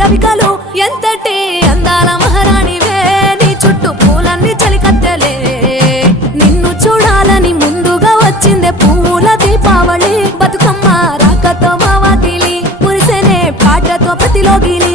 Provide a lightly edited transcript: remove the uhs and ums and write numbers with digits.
రవికలు ఎంతటి అందాల మహారాణివే నీ చుట్టూ పూలన్నీ చలికత్తెలే నిన్ను చూడాలని ముందుగా వచ్చిందే పూల దీపావళి బతుకమ్మ రాకతో మా వాకిలి మురిసెనే పాటతో ప్రతిలోగిలి